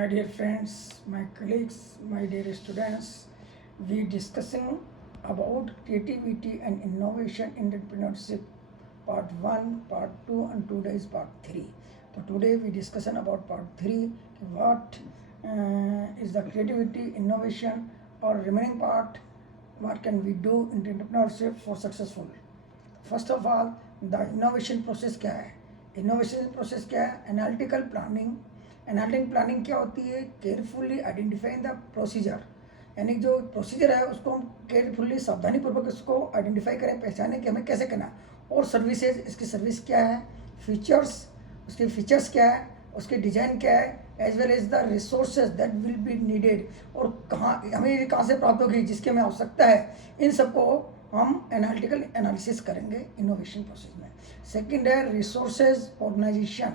My dear friends, my colleagues, my dear students, we discussing about creativity and innovation in entrepreneurship part 1, part 2 and today is part 3. So today we discussion about part 3, what is the creativity, innovation or remaining part, what can we do in entrepreneurship for successful. First of all the innovation process क्या है? Innovation process क्या है? Analytical planning. Analytical planning क्या होती है? Carefully identifying the procedure, यानी जो procedure है उसको हम केयरफुली सावधानीपूर्वक उसको आइडेंटिफाई करें, पहचानें कि हमें कैसे करना। और सर्विसेज, इसकी सर्विस क्या है, फीचर्स, उसके फीचर्स क्या है, उसकी डिज़ाइन क्या है, as well as the resources that will be needed, और कहाँ हमें कहाँ से प्राप्त होगी, जिसकी हमें आवश्यकता है। इन सबको हम एनालिटिकल एनालिसिस करेंगे इनोवेशन प्रोसेस में। सेकंड है रिसोर्सेज ऑर्गेनाइजेशन,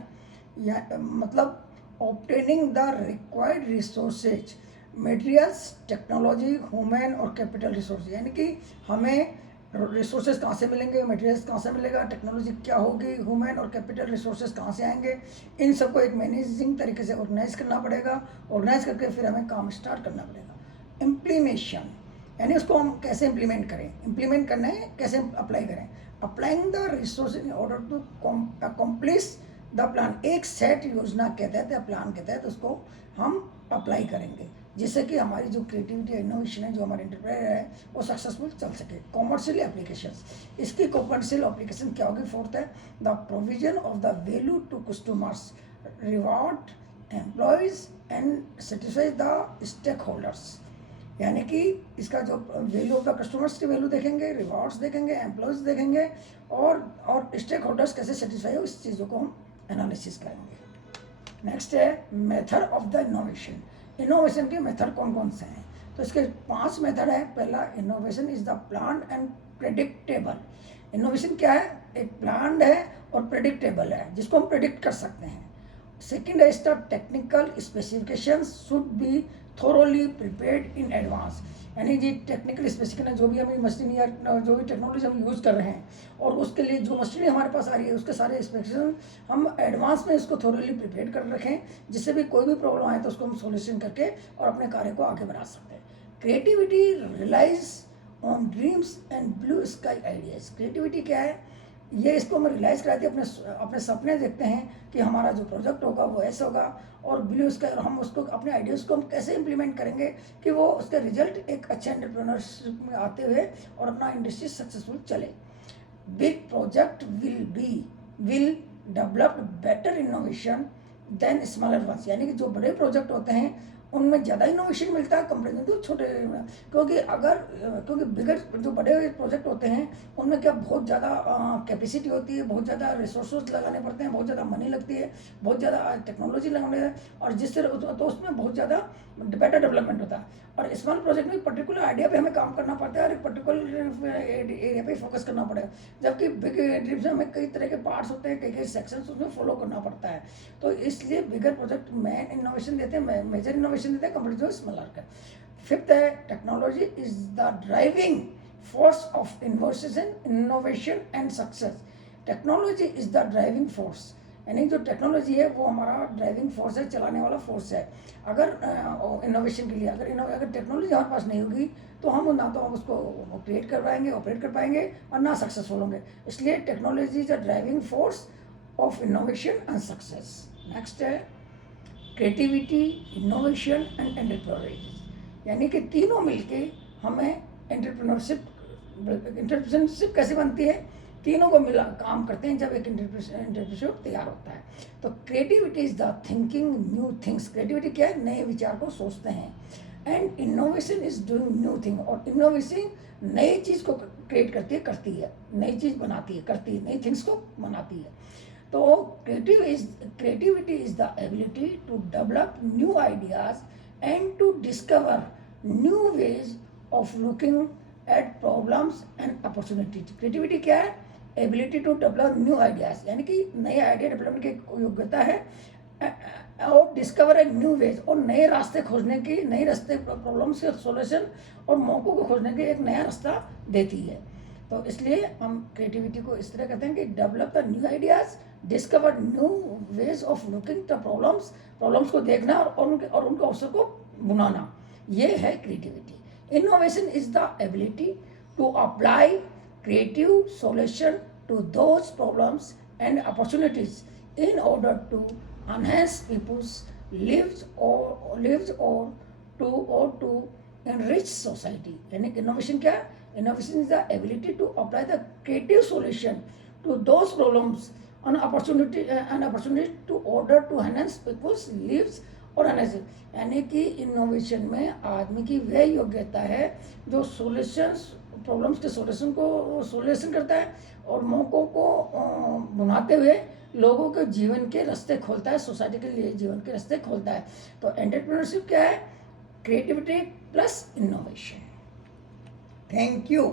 या मतलब obtaining the required resources, materials, technology, human और कैपिटल रिसोर्स, यानी कि हमें रिसोर्सेज कहाँ से मिलेंगे, मटेरियल्स कहाँ से मिलेगा, टेक्नोलॉजी क्या होगी, ह्यूमन और कैपिटल रिसोर्सेज कहाँ से आएंगे। इन सबको एक मैनेजिंग तरीके से ऑर्गेनाइज करना पड़ेगा। ऑर्गेनाइज करके फिर हमें काम स्टार्ट करना पड़ेगा। इम्प्लीमेशन, यानी उसको हम कैसे इम्प्लीमेंट करें, इम्प्लीमेंट करना है कैसे अप्लाई करें। Applying the resource in order to accomplish the plan, एक सेट योजना के तहत या प्लान के तहत उसको हम अप्लाई करेंगे, जिससे कि हमारी जो क्रिएटिविटी इनोवेशन है, जो हमारे एंटरप्राइज है, वो सक्सेसफुल चल सके। कॉमर्शियल एप्लीकेशंस, इसकी कॉमर्शियल एप्लीकेशन क्या होगी? फोर्थ है the provision of the value to customers, reward employees and satisfy the stakeholders, यानी कि इसका जो वैल्यू ऑफ द कस्टमर्स की वैल्यू देखेंगे, रिवॉर्ड्स देखेंगे, एम्प्लॉयज देखेंगे, और स्टेक होल्डर्स कैसे सेटिस्फाई हो, इस चीज़ों को हम एनालिसिस करेंगे। नेक्स्ट है method of the innovation. Innovation के मेथड कौन कौन से हैं? तो इसके 5 मेथड है। पहला, innovation is the plan and predictable. Innovation क्या है? एक प्लान है और प्रेडिक्टेबल है, जिसको हम प्रेडिक्ट कर सकते हैं। सेकेंड है इसका technical specification should be thoroughly prepared in advance, यानी जी टेक्निकल स्पेसिफिकेशन जो भी हमें मशीन या जो भी टेक्नोलॉजी हम यूज़ कर रहे हैं, और उसके लिए जो मशीनरी हमारे पास आ रही है उसके सारे स्पेसिफिकेशन हम एडवांस में इसको थोरोली प्रिपेयर कर रखें, जिससे भी कोई भी प्रॉब्लम आए तो उसको हम सोल्यूशन करके और अपने कार्य को आगे बढ़ा सकते हैं। Creativity relies on dreams and blue sky ideas. Creativity क्या है? ये इसको हम रियलाइज़ कराते हैं, अपने सपने देखते हैं कि हमारा जो प्रोजेक्ट होगा वो ऐसा होगा, और ब्लू स्काई, और हम उसको अपने आइडियाज़ को हम कैसे इम्प्लीमेंट करेंगे कि वो उसका रिजल्ट एक अच्छे एंटरप्रेन्योरशिप में आते हुए और अपना इंडस्ट्री सक्सेसफुल चले। Big project will develop better innovation than smaller ones, यानी कि जो बड़े प्रोजेक्ट होते हैं उनमें ज़्यादा इनोवेशन मिलता है कंपेरिजन टू छोटे, क्योंकि बिगर जो बड़े प्रोजेक्ट होते हैं उनमें क्या बहुत ज़्यादा कैपेसिटी होती है, बहुत ज़्यादा रिसोर्सेज लगाने पड़ते हैं, बहुत ज़्यादा मनी लगती है, बहुत ज़्यादा टेक्नोलॉजी लगाने है, और जिससे तो उसमें बहुत ज़्यादा बेटर डेवलपमेंट होता है। और स्मॉल प्रोजेक्ट में पर्टिकुलर आइडिया पे हमें काम करना पड़ता है और एक पर्टिकुलर एरिया पे फोकस करना पड़ेगा, जबकि बिग ड्रीम्स में हमें कई तरह के पार्ट्स होते हैं, कई सेक्शंस उसमें फॉलो करना पड़ता है। तो इसलिए बिगर प्रोजेक्ट मेन इनोवेशन देते हैं, मेजर इनोवेशन देते हैं कंपेयर टू स्मॉलर का। फिफ्थ है technology is the driving force of innovation and success. Technology is the driving force, यानी जो टेक्नोलॉजी है वो हमारा ड्राइविंग फोर्स है, चलाने वाला फोर्स है। अगर इनोवेशन के लिए अगर टेक्नोलॉजी हमारे पास नहीं होगी तो हम ना तो उसको क्रिएट कर पाएंगे, ऑपरेट कर पाएंगे, और ना सक्सेसफुल होंगे। इसलिए technology is the driving force of innovation and success. Next है क्रिएटिविटी, इनोवेशन एंड एंटरप्रेन्योरशिप, यानी कि तीनों मिलके हमें एंटरप्रेन्योरशिप कैसे बनती है? तीनों को मिला काम करते हैं जब एक एंटरप्रेन्योरशिप तैयार होता है। तो creativity is the thinking new things. Creativity क्या है? नए विचार को सोचते हैं। And innovation is doing new thing, और इनोवेशन नई चीज़ को क्रिएट करती है, नई चीज़ बनाती है, करती है, नई थिंग्स को बनाती है। तो creativity is the ability to develop new ideas and to discover new ways of looking at problems and opportunities. Creativity क्या है? Ability to develop new ideas, यानी कि नए आइडिया डेवलपमेंट की योग्यता है, और डिस्कवर ए न्यू वेज, और नए रास्ते खोजने की, नए रास्ते प्रॉब्लम्स के सोल्यूशन और मौक़ों को खोजने के एक नया रास्ता देती है। तो इसलिए हम क्रिएटिविटी को इस तरह कहते हैं कि develop the new ideas, discover new ways of looking the problems को देखना और उनके अवसर को बुनाना, ये है creativity. Innovation is the ability to apply creative solution to those problems and opportunities in order to enhance people's lives or to enrich society. यानी innovation क्या है? Innovation is the ability to apply the creative solution to those problems and opportunity to order to enhance people's lives और energy. यानी कि innovation में आदमी की वह योग्यता है जो प्रॉब्लम्स के सोल्यूशन करता है और मौक़ों को बुनाते हुए लोगों के जीवन के रास्ते खोलता है, सोसाइटी के लिए जीवन के रास्ते खोलता है। तो एंटरप्रेन्योरशिप क्या है? Creativity plus innovation. Thank you.